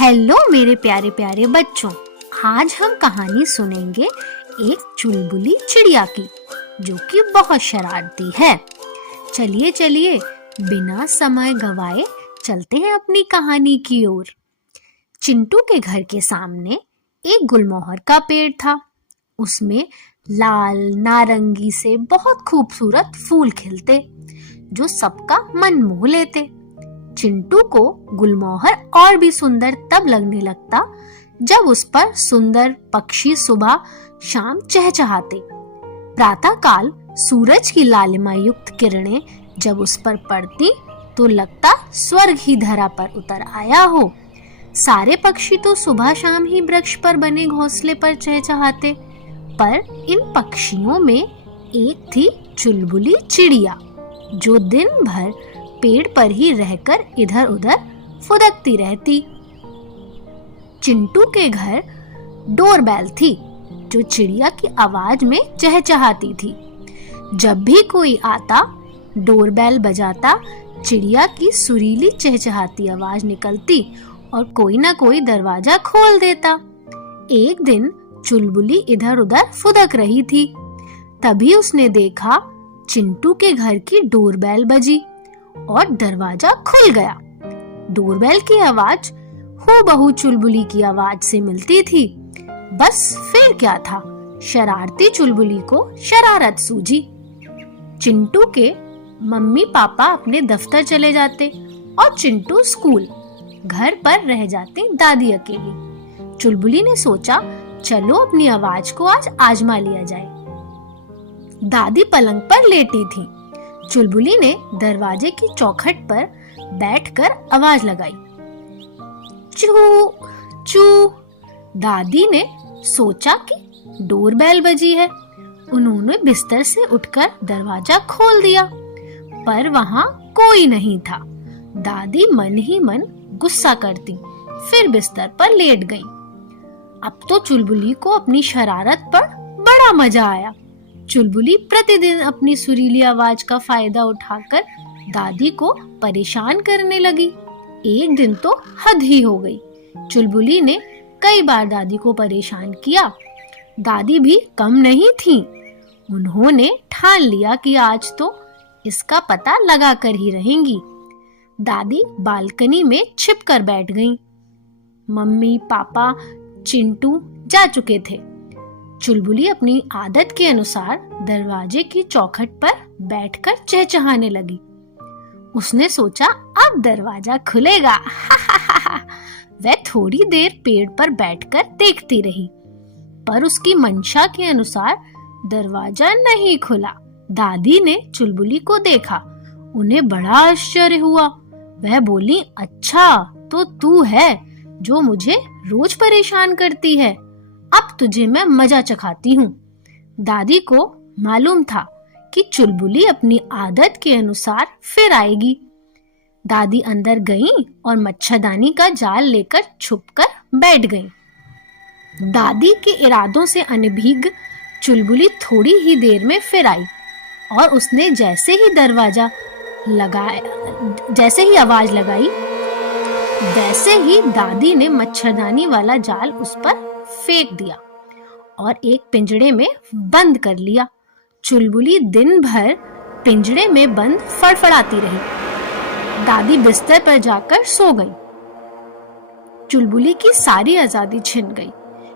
Hello मेरे प्यारे प्यारे बच्चों, आज हम कहानी सुनेंगे एक चुलबुली चिड़िया की, जो कि बहुत शरारती है। चलिए चलिए बिना समय गवाए चलते हैं अपनी कहानी की ओर। चिंटू के घर के सामने एक गुलमोहर का पेड़ था। उसमें लाल नारंगी से बहुत खूबसूरत फूल खिलते, जो सबका मन मोह लेते। चिंटू को गुलमोहर और भी सुंदर तब लगने लगता जब उस पर सुंदर पक्षी सुबह शाम चहचहाते। प्रातः काल सूरज की लालिमा युक्त किरणें जब उस पर पड़ती तो लगता स्वर्ग ही धरा पर उतर आया हो। सारे पक्षी तो सुबह शाम ही वृक्ष पर बने घोंसले पर चहचहाते, पर इन पक्षियों में एक थी चुलबुली चिड़िया, जो दिन भर पेड़ पर ही रहकर इधर उधर फुदकती रहती। चिंटू के घर डोरबेल थी, जो चिड़िया की आवाज में चहचहाती थी। जब भी कोई आता, डोरबेल बजाता, चिड़िया की सुरीली चहचहाती आवाज निकलती और कोई ना कोई दरवाजा खोल देता। एक दिन चुलबुली इधर उधर फुदक रही थी, तभी उसने देखा चिंटू के घर की डोरबेल बजी और दरवाजा खुल गया। डोरबेल की आवाज हूबहू चुलबुली की आवाज से मिलती थी। बस फिर क्या था, शरारती चुलबुली को शरारत सूझी। चिंटू के मम्मी पापा अपने दफ्तर चले जाते और चिंटू स्कूल। घर पर रह जाती दादी अकेली। चुलबुली ने सोचा, चलो अपनी आवाज को आज आजमा लिया जाए। दादी पलंग पर लेटी थी। चुलबुली ने दरवाजे की चौखट पर बैठकर आवाज लगाई, चू चू। दादी ने सोचा कि डोरबेल बजी है। उन्होंने बिस्तर से उठकर दरवाजा खोल दिया, पर वहां कोई नहीं था। दादी मन ही मन गुस्सा करती, फिर बिस्तर पर लेट गई। अब तो चुलबुली को अपनी शरारत पर बड़ा मजा आया। चुलबुली प्रतिदिन अपनी सुरीली आवाज का फायदा उठाकर दादी को परेशान करने लगी। एक दिन तो हद ही हो गई। चुलबुली ने कई बार दादी को परेशान किया। दादी भी कम नहीं थी। उन्होंने ठान लिया कि आज तो इसका पता लगा कर ही रहेंगी। दादी बालकनी में छिप कर बैठ गईं। मम्मी पापा चिंटू जा चुके थे। चुलबुली अपनी आदत के अनुसार दरवाजे की चौखट पर बैठकर चहचहाने लगी। उसने सोचा, अब दरवाजा खुलेगा। वह थोड़ी देर पेड़ पर बैठकर देखती रही, पर उसकी मंशा के अनुसार दरवाजा नहीं खुला। दादी ने चुलबुली को देखा। उन्हें बड़ा आश्चर्य हुआ। वह बोली, अच्छा तो तू है जो मुझे रोज परेशान करती है। अब तुझे मैं मजा चखाती हूँ। दादी को मालूम था कि चुलबुली अपनी आदत के अनुसार फिर आएगी। दादी अंदर गईं और मच्छरदानी का जाल लेकर छुपकर बैठ गईं। दादी के इरादों से अनभिज्ञ चुलबुली थोड़ी ही देर में फिर आई और उसने जैसे ही आवाज लगाई, वैसे ही दादी ने मच्छरदानी वाला जाल उस पर फेंक दिया और एक पिंजड़े में बंद कर लिया। चुलबुली दिन भर पिंजड़े में बंद फड़फड़ाती रही। दादी बिस्तर पर जाकर सो गई। चुलबुली की सारी आजादी छिन गई।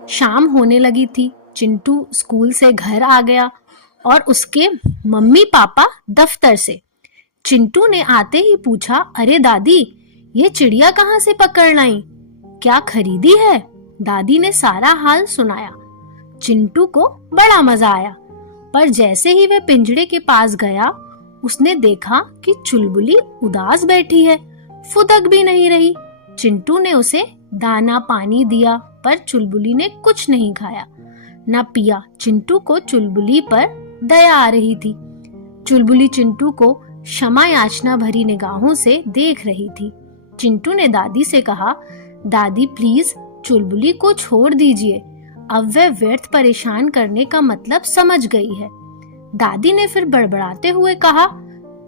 शाम होने लगी थी। चिंटू स्कूल से घर आ गया और उसके मम्मी पापा दफ्तर से। चिंटू ने आते ही पूछा, अरे दादी, ये चिड़िया कहाँ से पकड़ लाई? क्या खरीदी है? दादी ने सारा हाल सुनाया। चिंटू को बड़ा मजा आया, पर जैसे ही वह पिंजड़े के पास गया, उसने देखा कि चुलबुली उदास बैठी है, फुदक भी नहीं रही। चिंटू ने उसे दाना पानी दिया, पर चुलबुली ने कुछ नहीं खाया न पिया। चिंटू को चुलबुली पर दया आ रही थी। चुलबुली चिंटू को क्षमा याचना भरी निगाहों से देख रही थी। चिंटू ने दादी से कहा, दादी प्लीज चुलबुली को छोड़ दीजिए, अब वह व्यर्थ परेशान करने का मतलब समझ गई है। दादी ने फिर बड़बड़ाते हुए कहा,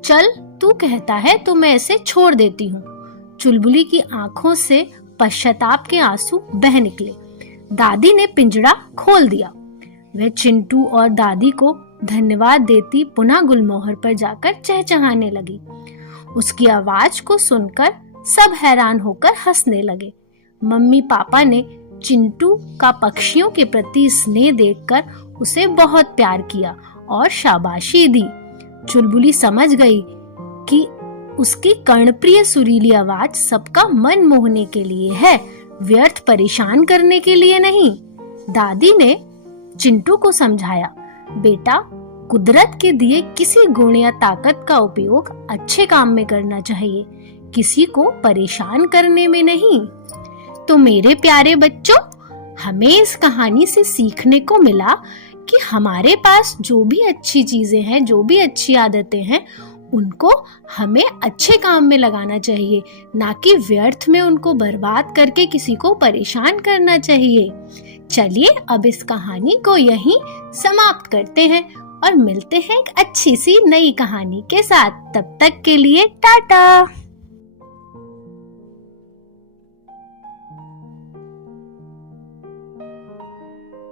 चल तू कहता है तो मैं इसे छोड़ देती हूँ। चुलबुली की आंखों से पश्चाताप के आंसू बह निकले। दादी ने पिंजड़ा खोल दिया। वह चिंटू और दादी को धन्यवाद देती पुनः गुलमोहर पर जाकर चहचहाने लगी। उसकी आवाज को सुनकर सब हैरान होकर हंसने लगे। मम्मी पापा ने चिंटू का पक्षियों के प्रति स्नेह देखकर उसे बहुत प्यार किया और शाबाशी दी। चुलबुली समझ गई कि उसकी कर्णप्रिय सुरीली आवाज सबका मन मोहने के लिए है, व्यर्थ परेशान करने के लिए नहीं। दादी ने चिंटू को समझाया, बेटा, कुदरत के दिए किसी गुण या ताकत का उपयोग अच्छे काम में करना चाहिए, किसी को परेशान करने में नहीं। तो मेरे प्यारे बच्चों, हमें इस कहानी से सीखने को मिला कि हमारे पास जो भी अच्छी चीजें हैं, जो भी अच्छी आदतें हैं, उनको हमें अच्छे काम में लगाना चाहिए, ना कि व्यर्थ में उनको बर्बाद करके किसी को परेशान करना चाहिए। चलिए अब इस कहानी को यहीं समाप्त करते हैं और मिलते हैं एक अच्छी सी नई कहानी के साथ। तब तक के लिए टाटा।